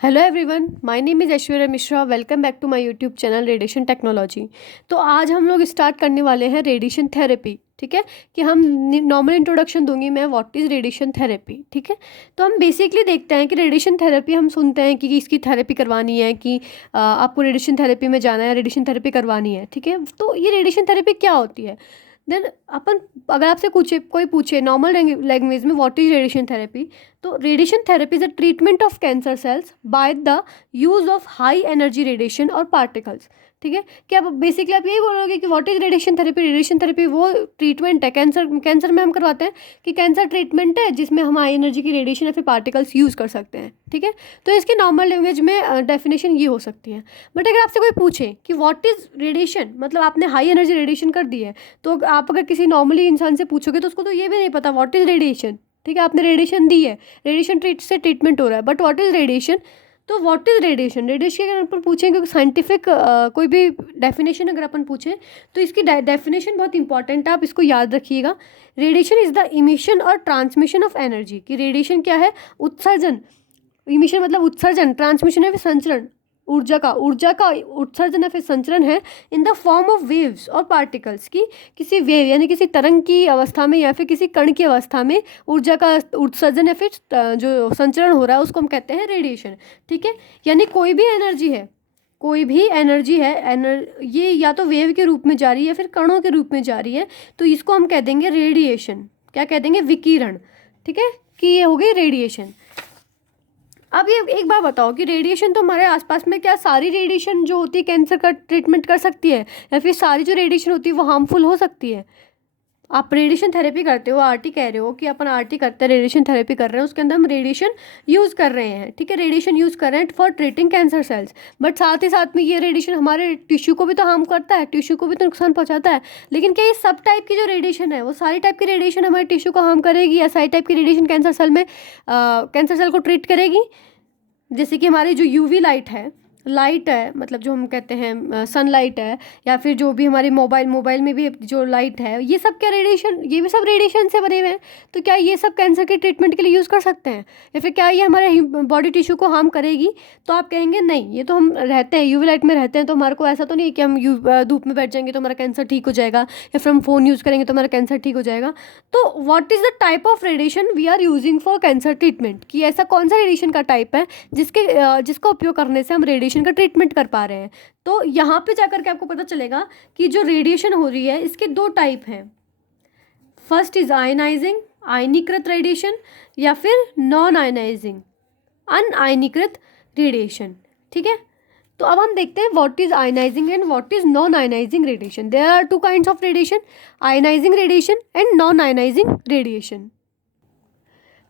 Hello everyone, my name is Aishwarya Mishra. Welcome back to my YouTube channel radiation technology. तो आज हम लोग start करने वाले हैं रेडिएशन थेरेपी। ठीक है, कि हम नॉर्मल इंट्रोडक्शन दूंगी मैं, व्हाट इज़ रेडिएशन थेरेपी। ठीक है, तो हम बेसिकली देखते हैं कि रेडिएशन थेरेपी, हम सुनते हैं कि इसकी थेरेपी करवानी है, कि आपको रेडिएशन थेरेपी में जाना है, रेडिएशन थेरेपी करवानी है। ठीक है, तो ये रेडिएशन थेरेपी क्या होती है? देन अपन, अगर आपसे कोई पूछे नॉर्मल लैंग्वेज में व्हाट इज रेडिएशन थेरेपी, तो radiation therapy is a treatment of cancer cells by the use of high energy radiation और पार्टिकल्स। ठीक है, कि अब बेसिकली आप यही बोलोगे कि what is radiation therapy. Radiation therapy वो ट्रीटमेंट है, कैंसर में हम करवाते हैं कि कैंसर ट्रीटमेंट है जिसमें हम हाई एनर्जी की रेडिएशन या फिर पार्टिकल्स यूज़ कर सकते हैं। ठीक है, तो इसकी नॉर्मल लैंग्वेज में डेफिनेशन ये हो सकती है। बट अगर आपसे कोई पूछे कि व्हाट इज रेडिएशन, मतलब आपने हाई एनर्जी रेडिएशन कर दी है, तो आप अगर किसी नॉर्मली इंसान से पूछोगे तो उसको तो ये भी नहीं पता व्हाट इज रेडिएशन। ठीक है, आपने रेडिएशन दी है, रेडिएशन से ट्रीटमेंट हो रहा है, बट व्हाट इज रेडिएशन। तो व्हाट इज रेडिएशन, रेडिएशन अगर अपन पूछें, क्योंकि साइंटिफिक कोई भी डेफिनेशन अगर अपन पूछें तो इसकी डेफिनेशन बहुत इंपॉर्टेंट है, आप इसको याद रखिएगा। रेडिएशन इज द इमिशन और ट्रांसमिशन ऑफ एनर्जी। कि रेडिएशन क्या है? उत्सर्जन। इमिशन मतलब उत्सर्जन, ट्रांसमिशन है फिर संचरण, ऊर्जा का उत्सर्जन है फिर संचरण है in the form of waves और पार्टिकल्स। की किसी वेव यानी किसी तरंग की अवस्था में या फिर किसी कण की अवस्था में ऊर्जा का उत्सर्जन या फिर जो संचरण हो रहा है उसको हम कहते हैं रेडिएशन। ठीक है, यानी कोई भी एनर्जी है, ये या तो वेव के रूप में जा रही है या फिर कणों के रूप में जा रही है, तो इसको हम कह देंगे रेडिएशन। क्या कह देंगे? विकिरण। ठीक है, कि ये हो गई रेडिएशन। अब ये एक बार बताओ कि रेडिएशन तो हमारे आसपास में, क्या सारी रेडिएशन जो होती है कैंसर का ट्रीटमेंट कर सकती है, या फिर सारी जो रेडिएशन होती है वो हार्मफुल हो सकती है? आप रेडिएशन थेरेपी करते हो, आरटी कह रहे हो कि अपन आरटी करते हैं, रेडिएशन थेरेपी कर रहे हैं, उसके अंदर हम रेडिएशन यूज़ कर रहे हैं। ठीक है, रेडिएशन यूज़ कर रहे हैं for treating cancer cells, but साथ ही साथ में ये रेडिएशन हमारे टिश्यू को भी तो हार्म करता है, टिश्यू को भी तो नुकसान पहुंचाता है। लेकिन क्या ये सब टाइप की जो रेडिएशन है वो सारी टाइप की रेडिएशन हमारे टिश्यू को हार्म करेगी, या सारी टाइप की रेडिएशन कैंसर सेल को ट्रीट करेगी? जैसे कि हमारी जो यूवी लाइट है, मतलब जो हम कहते हैं सनलाइट है, या फिर जो भी हमारे मोबाइल में भी जो लाइट है, ये सब क्या रेडिएशन, ये भी सब रेडिएशन से बने हुए हैं। तो क्या ये सब कैंसर के ट्रीटमेंट के लिए यूज़ कर सकते हैं, या फिर क्या ये हमारे बॉडी टिश्यू को हार्म करेगी? तो आप कहेंगे नहीं, ये तो हम रहते हैं यूवी लाइट में रहते हैं, तो हमारे को ऐसा तो नहीं कि हम धूप में बैठ जाएंगे तो हमारा कैंसर ठीक हो जाएगा, या फिर हम फ़ोन यूज़ करेंगे तो हमारा कैंसर ठीक हो जाएगा। तो what is the type of radiation we are using for cancer treatment, कि ऐसा कौन सा रेडिएशन का टाइप है जिसका उपयोग करने से हम रेडिएशन का ट्रीटमेंट कर पा रहे हैं? तो यहाँ पे जाकर के आपको पता चलेगा कि जो रेडिएशन हो रही है इसके दो टाइप हैं। फर्स्ट इज आयनाइजिंग, आयनीकृत रेडिएशन, या फिर नॉन आयनाइजिंग, अनआयनीकृत रेडिएशन। ठीक है, तो अब हम देखते हैं what is ionising and what is non ionising radiation. There are two kinds of radiation, ionising radiation and non ionising radiation.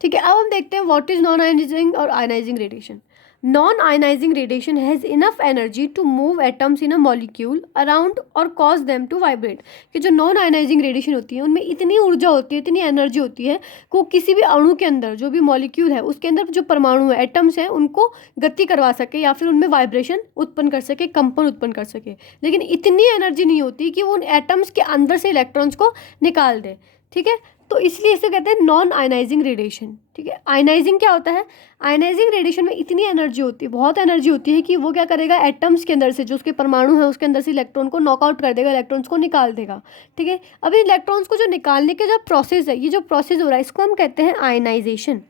ठीक है, अब हम देखते हैं व्हाट इज नॉन आयनाइजिंग और ionising radiation. Non ionising radiation has enough energy to move atoms in a molecule around और cause them to vibrate. कि जो नॉन आयनाइजिंग रेडिएशन होती है उनमें इतनी ऊर्जा होती है, इतनी एनर्जी होती है कि वो किसी भी अणु के अंदर, जो भी मॉलिक्यूल है उसके अंदर जो परमाणु है, एटम्स हैं, उनको गति करवा सके या फिर उनमें वाइब्रेशन उत्पन्न कर सके, कंपन उत्पन्न कर सके। लेकिन इतनी एनर्जी नहीं होती कि वो उन एटम्स के अंदर से इलेक्ट्रॉन्स को निकाल दे। ठीक है, तो इसलिए इसे कहते हैं नॉन आयनाइजिंग रेडिएशन। ठीक है, आयनाइजिंग क्या होता है? आयनाइजिंग रेडिएशन में इतनी एनर्जी होती है, बहुत एनर्जी होती है, कि वो क्या करेगा, एटम्स के अंदर से, जो उसके परमाणु है उसके अंदर से इलेक्ट्रॉन को नॉकआउट कर देगा, इलेक्ट्रॉन्स को निकाल देगा। ठीक है, अब इलेक्ट्रॉन्स को जो निकालने का जो प्रोसेस है, ये जो प्रोसेस हो रहा है इसको हम कहते हैं आयनाइजेशन,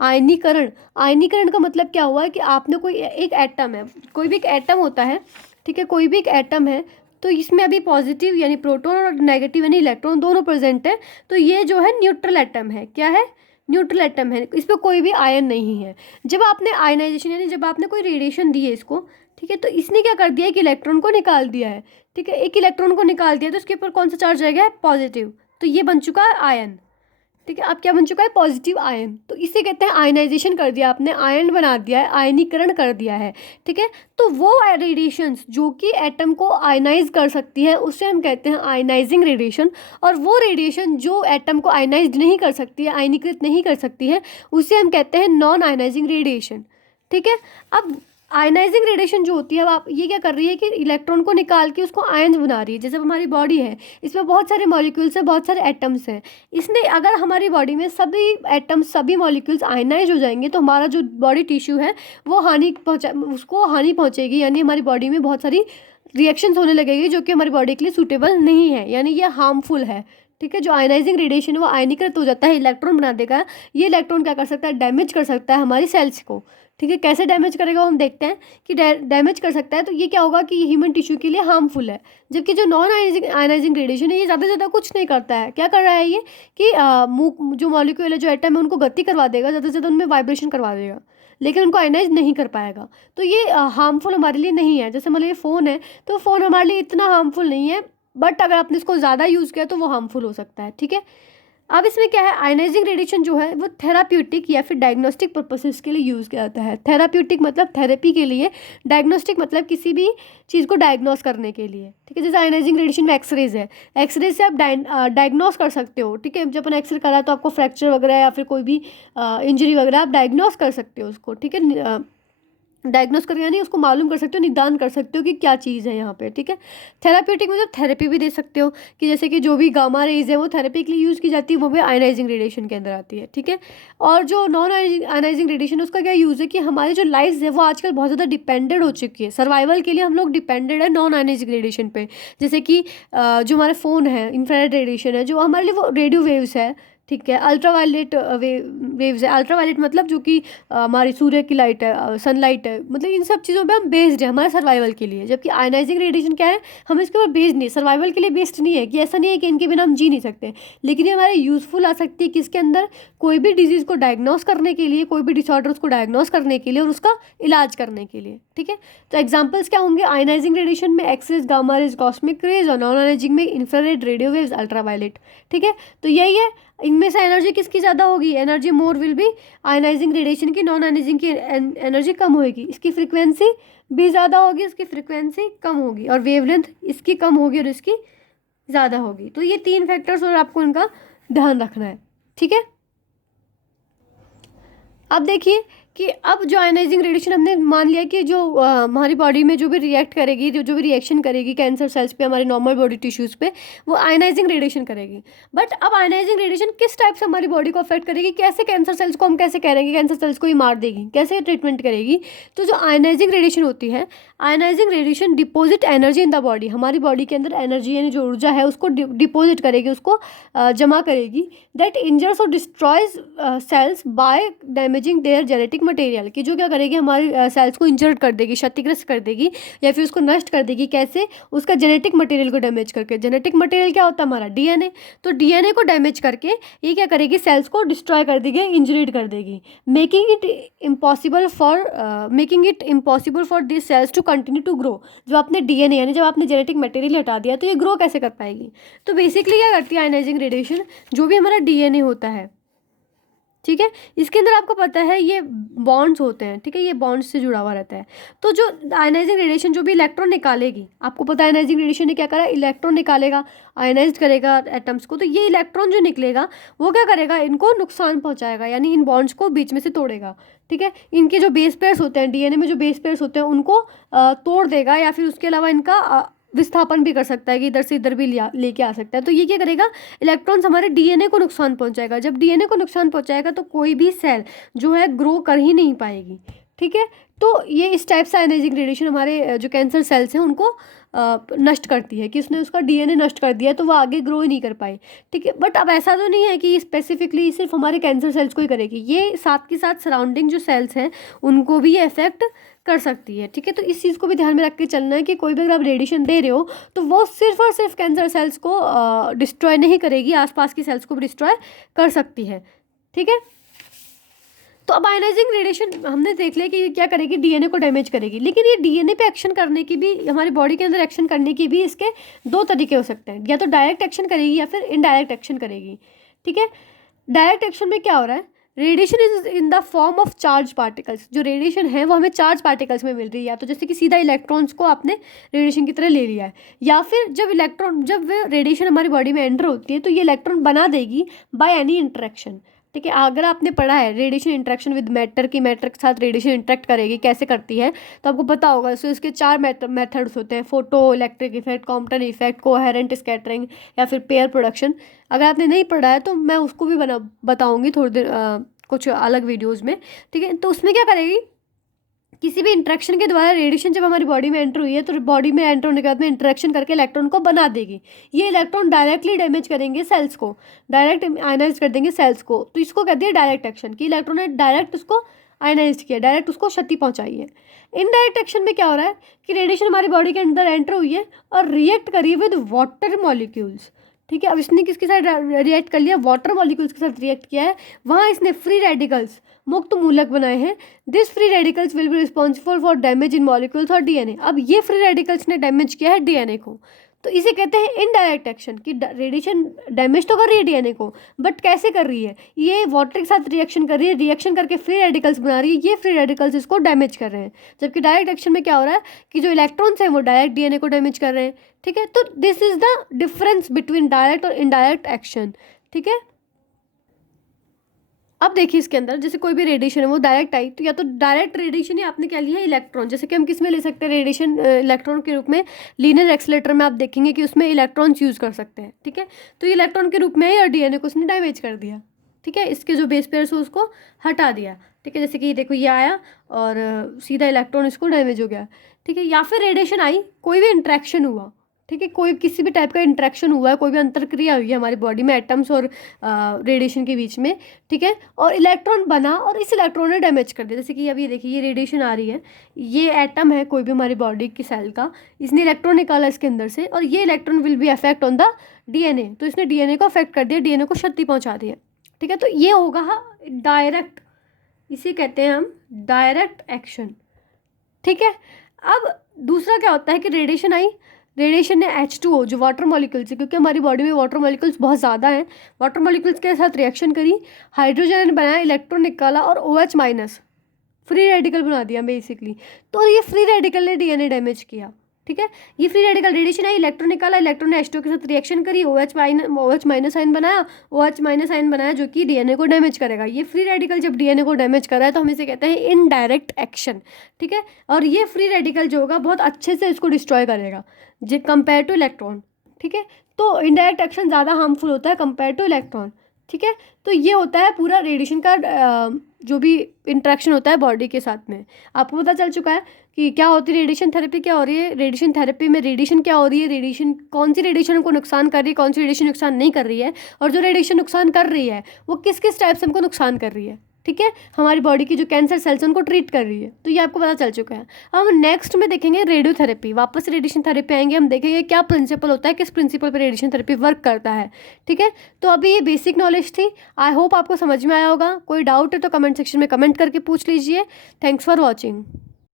आयनीकरण। आयनीकरण का मतलब क्या हुआ है कि आपने कोई एक एटम है, कोई भी एक एटम होता है, ठीक है, कोई भी एक एटम है, तो इसमें अभी पॉजिटिव यानी प्रोटॉन और नेगेटिव यानी इलेक्ट्रॉन दोनों प्रेजेंट है, तो ये जो है न्यूट्रल एटम है। क्या है? न्यूट्रल एटम है, इस पर कोई भी आयन नहीं है। जब आपने आयनाइजेशन यानी जब आपने कोई रेडिएशन दी है इसको, ठीक है, तो इसने क्या कर दिया, एक इलेक्ट्रॉन को निकाल दिया है। ठीक है, एक इलेक्ट्रॉन को निकाल दिया तो उसके ऊपर कौन सा चार्ज आ गया है? पॉजिटिव। तो ये बन चुका है आयन। ठीक है, अब क्या बन चुका है? Positive ion. तो इसे कहते हैं आयनाइजेशन कर दिया आपने, आयन बना दिया है, आयनीकरण कर दिया है। ठीक है, तो वो रेडिएशंस जो कि एटम को आयनाइज कर सकती है उसे हम कहते हैं आयनाइजिंग रेडिएशन, और वो रेडिएशन जो एटम को आयनाइज नहीं कर सकती है, आयनीकृत नहीं कर सकती है, उसे हम कहते हैं नॉन आयनाइजिंग रेडिएशन। ठीक है, अब आयनाइजिंग रेडिएशन जो होती है वो आप ये क्या कर रही है कि इलेक्ट्रॉन को निकाल के उसको आयन्स बना रही है। जैसे हमारी बॉडी है, इसमें बहुत सारे मॉलिक्यूल्स हैं, बहुत सारे एटम्स हैं। इसने अगर हमारी बॉडी में सभी एटम्स, सभी मॉलिक्यूल्स आयनाइज हो जाएंगे तो हमारा जो बॉडी टिश्यू है वो उसको हानि पहुँचेगी, यानी हमारी बॉडी में बहुत सारी रिएक्शंस होने लगेगी जो कि हमारी बॉडी के लिए सूटेबल नहीं है, यानी ये हार्मफुल है। ठीक है, जो आयनाइजिंग रेडिएशन है वो आयनीकृत हो जाता है, इलेक्ट्रॉन बना देगा। ये इलेक्ट्रॉन क्या कर सकता है, डैमेज कर सकता है हमारी सेल्स को। ठीक है, कैसे डैमेज करेगा वो हम देखते हैं कि डैमेज कर सकता है। तो ये क्या होगा कि ह्यूमन टिश्यू के लिए हार्मफुल है। जबकि जो नॉन आयनाइजिंग रेडिएशन है ये ज़्यादा से ज़्यादा कुछ नहीं करता है। क्या कर रहा है ये कि जो मॉलिक्यूल है, जो एटम है, उनको गति करवा देगा, ज़्यादा से ज़्यादा उनमें वाइब्रेशन करवा देगा, लेकिन उनको आयनाइज नहीं कर पाएगा। तो ये हार्मफुल हमारे लिए नहीं है। जैसे मतलब ये फ़ोन है, तो फ़ोन हमारे लिए इतना हार्मफुल नहीं है, बट अगर आपने इसको ज़्यादा यूज़ किया तो वो हार्मफुल हो सकता है। ठीक है, अब इसमें क्या है, आयनाइजिंग रेडिएशन जो है वो थेराप्यूटिक या फिर डायग्नोस्टिक पर्पसेस के लिए यूज़ किया जाता है। थेराप्यूटिक मतलब थेरेपी के लिए, डायग्नोस्टिक मतलब किसी भी चीज़ को डायग्नोस करने के लिए। ठीक है, जैसे आयनाइजिंग रेडिएशन में एक्सरेज है, एक्सरेज से आप डायग्नोस कर सकते हो। ठीक है, जब अपन एक्सरे करा तो आपको फ्रैक्चर वगैरह या फिर कोई भी इंजरी वगैरह आप डायग्नोस कर सकते हो उसको। ठीक है, डायग्नोस करके यानी उसको मालूम कर सकते हो, निदान कर सकते हो कि क्या चीज़ है यहाँ पे। ठीक है, थेराप्यूटिक मतलब थेरेपी भी दे सकते हो, कि जैसे कि जो भी गामा रेज है वो थेरेपी के लिए यूज़ की जाती है, वो भी आयनाइजिंग रेडिएशन के अंदर आती है। ठीक है, और जो नॉन आयनाइजिंग रेडिएशन है उसका क्या यूज़ है कि हमारी जो लाइफ है वो आजकल बहुत ज़्यादा डिपेंडेंट हो चुकी है। सर्वाइवल के लिए हम लोग डिपेंडेंट है नॉन आयनाइजिंग रेडिएशन पे। जैसे कि जो हमारे फ़ोन है, इंफ्रारेड रेडिएशन है, जो हमारे लिए वो रेडियो वेव्स है। ठीक है, अल्ट्रावायलेट वेव्स है। अल्ट्रावायलेट मतलब जो कि हमारी सूर्य की लाइट है, सनलाइट है, मतलब इन सब चीज़ों पे हम बेस्ड है हमारे सर्वाइवल के लिए। जबकि आयनाइजिंग रेडिएशन क्या है, हम इसके ऊपर बेस्ड नहीं, सर्वाइवल के लिए बेस्ड नहीं है, कि ऐसा नहीं है कि इनके बिना हम जी नहीं सकते, लेकिन ये हमारे यूज़फुल आ सकती है किसके अंदर, कोई भी डिजीज़ को डायग्नोस करने के लिए, कोई भी डिसऑर्डर उसको डायग्नोस करने के लिए और उसका इलाज करने के लिए। ठीक है, तो एग्जाम्पल्स क्या होंगे, आयनाइजिंग रेडिएशन में X rays, gamma rays, cosmic rays, और नॉन आयनाइजिंग में इंफ्रारेड, रेडियो वेव्स, अल्ट्रावायलेट। ठीक है, तो यही है, इनमें से एनर्जी किसकी ज़्यादा होगी, energy more will be ionising radiation की, नॉन आयनाइजिंग की एनर्जी कम होगी। इसकी फ्रीक्वेंसी भी ज़्यादा होगी, इसकी फ्रीक्वेंसी कम होगी, और वेवलेंथ इसकी कम होगी और इसकी ज़्यादा होगी। तो ये 3 फैक्टर्स और आपको इनका ध्यान रखना है। ठीक है, अब देखिए कि अब जो आयनाइजिंग रेडिएशन हमने मान लिया कि जो हमारी बॉडी में जो भी रिएक्ट करेगी, जो भी रिएक्शन करेगी कैंसर सेल्स पे, हमारे नॉर्मल बॉडी टिश्यूज़ पे, वो आयनाइजिंग रेडिएशन करेगी। बट अब आयनाइजिंग रेडिएशन किस टाइप से हमारी बॉडी को अफेक्ट करेगी, कैसे कैंसर सेल्स को हम कैसे करेंगे कैंसर सेल्स को ही मार देगी, कैसे ट्रीटमेंट करेगी। तो जो आयनाइजिंग रेडिएशन होती है, ionising radiation deposit energy in the body, हमारी बॉडी के अंदर एनर्जी यानी जो ऊर्जा है उसको डिपोजिट करेगी, उसको जमा करेगी। दैट इंजर्स और destroys cells by damaging their genetic material, कि जो क्या करेगी हमारी सेल्स को इंजर्ड कर देगी, क्षतिग्रस्त कर देगी, या फिर उसको नष्ट कर देगी। कैसे, उसका जेनेटिक मटेरियल को डैमेज करके। जेनेटिक मटेरियल क्या होता है हमारा, डीएनए। तो डीएनए को डैमेज करके ये क्या करेगी, सेल्स को डिस्ट्रॉय कर देगी, इंजरीड कर देगी, making it impossible for this cells to continue to grow. जब आपने डीएनए यानी जब आपने जेनेटिक मटेरियल हटा दिया तो ये ग्रो कैसे कर पाएगी। तो बेसिकली क्या करती है आयनाइजिंग रेडिएशन, जो भी हमारा डीएनए होता है, ठीक है, इसके अंदर आपको पता है ये बॉन्ड्स होते हैं। ठीक है, ये बॉन्ड्स से जुड़ा हुआ रहता है। तो जो आयनाइजिंग रेडिएशन जो भी इलेक्ट्रॉन निकालेगी, आपको पता है आयनाइजिंग रेडिएशन ने क्या करा, इलेक्ट्रॉन निकालेगा, आयनाइज करेगा एटम्स को। तो ये इलेक्ट्रॉन जो निकलेगा वो क्या करेगा, इनको नुकसान पहुंचाएगा, यानी इन बॉन्ड्स को बीच में से तोड़ेगा। ठीक है, इनके जो बेस पेयर्स होते हैं, डीएनए में जो बेस पेयर्स होते हैं उनको तोड़ देगा, या फिर उसके अलावा इनका विस्थापन भी कर सकता है कि इधर से इधर भी लेके आ सकता है। तो ये क्या करेगा, इलेक्ट्रॉन्स हमारे डीएनए को नुकसान पहुंचाएगा। जब डीएनए को नुकसान पहुंचाएगा तो कोई भी सेल जो है ग्रो कर ही नहीं पाएगी। ठीक है, तो ये इस टाइप से आयनाइजिंग रेडिएशन हमारे जो कैंसर सेल्स हैं उनको नष्ट करती है, कि उसने उसका डीएनए नष्ट कर दिया तो वो आगे ग्रो ही नहीं कर पाए। ठीक है, बट अब ऐसा तो नहीं है कि स्पेसिफिकली सिर्फ हमारे कैंसर सेल्स को ही करेगी, ये साथ के साथ सराउंडिंग जो सेल्स हैं उनको भी ये इफेक्ट कर सकती है। ठीक है, तो इस चीज़ को भी ध्यान में रख के चलना है कि कोई भी अगर आप रेडिएशन दे रहे हो तो वो सिर्फ और सिर्फ कैंसर सेल्स को डिस्ट्रॉय नहीं करेगी, आसपास की सेल्स को भी डिस्ट्रॉय कर सकती है। ठीक है, तो अब आयनाइजिंग रेडिएशन हमने देख लिया कि ये क्या करेगी, डीएनए को डैमेज करेगी। लेकिन ये डीएनए पे एक्शन करने की भी, हमारी बॉडी के अंदर एक्शन करने की भी इसके 2 तरीके हो सकते हैं, या तो डायरेक्ट एक्शन करेगी या फिर इनडायरेक्ट एक्शन करेगी। ठीक है, डायरेक्ट एक्शन में क्या हो रहा है, radiation is in the form of charge particles. जो रेडिएशन है वो हमें चार्ज पार्टिकल्स में मिल रही है, या तो जैसे कि सीधा इलेक्ट्रॉन्स को आपने रेडिएशन की तरह ले लिया है, या फिर जब रेडिएशन हमारी बॉडी में एंटर होती है तो ये इलेक्ट्रॉन बना देगी बाय एनी इंटरेक्शन। ठीक है। अगर आपने पढ़ा है रेडिएशन इंटरेक्शन विद मैटर की मैटर के साथ रेडिएशन इंटरेक्ट करेगी कैसे करती है, तो आपको पता होगा। सो इसके 4 मेथड्स होते हैं, photo electric effect, Compton effect, coherent scattering या फिर पेयर प्रोडक्शन। अगर आपने नहीं पढ़ा है तो मैं उसको भी बताऊँगी थोड़ी देर कुछ अलग वीडियोज़ में, ठीक है। तो उसमें क्या करेगी, किसी भी इंटरेक्शन के द्वारा रेडिएशन जब हमारी बॉडी में एंटर हुई है तो बॉडी में एंटर होने के बाद में इंटरेक्शन करके इलेक्ट्रॉन को बना देगी। ये इलेक्ट्रॉन डायरेक्टली डैमेज करेंगे सेल्स को, डायरेक्ट आयनाइज कर देंगे सेल्स को। तो इसको कहते हैं डायरेक्ट एक्शन, कि इलेक्ट्रॉन ने डायरेक्ट उसको आयनाइज किया, डायरेक्ट उसको क्षति पहुंचाई है। इनडायरेक्ट एक्शन में क्या हो रहा है कि रेडिएशन हमारी बॉडी के अंदर एंटर हुई है और रिएक्ट करी विद वाटर मॉलिक्यूल्स, ठीक है। अब इसने किसके साथ रिएक्ट कर लिया, वाटर मॉलिक्यूल्स के साथ रिएक्ट किया है। वहाँ इसने फ्री रेडिकल्स मुक्त मूलक बनाए हैं। This free radicals will be responsible for damage in molecules और डीएनए। अब ये फ्री रेडिकल्स ने डैमेज किया है डीएनए को, तो इसे कहते हैं इनडायरेक्ट एक्शन, कि रेडिएशन डैमेज तो कर रही है डीएनए को, बट कैसे कर रही है, ये वाटर के साथ रिएक्शन कर रही है, रिएक्शन करके फ्री रेडिकल्स बना रही है, ये फ्री रेडिकल्स इसको डैमेज कर रहे हैं। जबकि डायरेक्ट एक्शन में क्या हो रहा है कि जो इलेक्ट्रॉन्स हैं वो डायरेक्ट डीएनए को डैमेज कर रहे हैं, ठीक है। तो this is the difference between direct और इनडायरेक्ट एक्शन, ठीक है। अब देखिए इसके अंदर जैसे कोई भी रेडिएशन है वो डायरेक्ट आई, तो या तो डायरेक्ट रेडिएशन ही आपने क्या लिया इलेक्ट्रॉन, जैसे कि हम किस में ले सकते हैं रेडिएशन इलेक्ट्रॉन के रूप में, लीनियर एक्सेलेरेटर में आप देखेंगे कि उसमें इलेक्ट्रॉन्स यूज़ कर सकते हैं, ठीक है। तो ये इलेक्ट्रॉन के रूप में है और डीएनए को उसने डैमेज कर दिया, ठीक है। इसके जो बेस पेयर्स हो उसको हटा दिया, ठीक है। जैसे कि देखो ये आया और सीधा इलेक्ट्रॉन इसको डैमेज हो गया, ठीक है। या फिर रेडिएशन आई, कोई भी इंट्रैक्शन हुआ, ठीक है, कोई किसी भी टाइप का इंटरेक्शन हुआ है, कोई भी अंतरक्रिया हुई है हमारी बॉडी में एटम्स और रेडिएशन के बीच में, ठीक है, और इलेक्ट्रॉन बना और इस इलेक्ट्रॉन ने डैमेज कर दिया। जैसे कि अभी देखिए ये रेडिएशन आ रही है, ये एटम है कोई भी हमारी बॉडी की सेल का, इसने इलेक्ट्रॉन निकाला इसके अंदर से और ये electron will be affect on the DNA, तो इसने डीएनए को अफेक्ट कर दिया, डीएनए को क्षति पहुँचा दिया, ठीक है। तो ये होगा डायरेक्ट, इसे कहते हैं हम डायरेक्ट एक्शन, ठीक है। अब दूसरा क्या होता है कि रेडिएशन आई, रेडिएशन ने H2O जो वाटर मॉलिक्यूल्स है, क्योंकि हमारी बॉडी में वाटर मॉलिक्यूल्स बहुत ज़्यादा हैं, वाटर मॉलिक्यूल्स के साथ रिएक्शन करी, हाइड्रोजन बनाया, इलेक्ट्रॉन निकाला और OH माइनस फ्री रेडिकल बना दिया बेसिकली। तो ये फ्री रेडिकल ने डीएनए डैमेज किया, ठीक है। ये फ्री रेडिकल रेडिएशन आई, इलेक्ट्रॉन निकाला, इलेक्ट्रॉन ने H2O के साथ रिएक्शन करी, OH माइनस आयन बनाया, OH माइनस आयन बनाया जो कि डीएनए को डैमेज करेगा। ये फ्री रेडिकल जब डीएनए को डैमेज कर रहा है तो हम इसे कहते हैं इनडायरेक्ट एक्शन, ठीक है। और ये फ्री रेडिकल जो होगा बहुत अच्छे से इसको डिस्ट्रॉय करेगा जो कंपेयर टू इलेक्ट्रॉन, ठीक है। तो इनडायरेक्ट एक्शन ज़्यादा हार्मफुल होता है कंपेयर टू इलेक्ट्रॉन, ठीक है। तो ये होता है पूरा रेडिएशन का जो भी इंटरेक्शन होता है बॉडी के साथ में। आपको पता चल चुका है कि क्या होती है रेडिएशन थेरेपी, क्या हो रही है रेडिएशन थेरेपी में, रेडिएशन क्या हो रही है, रेडिएशन कौन सी रेडिएशन को नुकसान कर रही है, कौन सी रेडिएशन नुकसान नहीं कर रही है, और जो रेडिएशन नुकसान कर रही है वो किस किस टाइप से हमको नुकसान कर रही है, ठीक है। हमारी बॉडी की जो कैंसर सेल्स उनको ट्रीट कर रही है, तो ये आपको पता चल चुका है। अब हम नेक्स्ट में देखेंगे रेडियोथेरेपी, वापस रेडिएशन थेरेपी आएंगे, हम देखेंगे क्या प्रिंसिपल होता है, किस प्रिंसिपल पर रेडिएशन थेरेपी वर्क करता है, ठीक है। तो अभी ये बेसिक नॉलेज थी, आई होप आपको समझ में आया होगा। कोई डाउट है तो कमेंट सेक्शन में कमेंट करके पूछ लीजिए। Thanks for watching.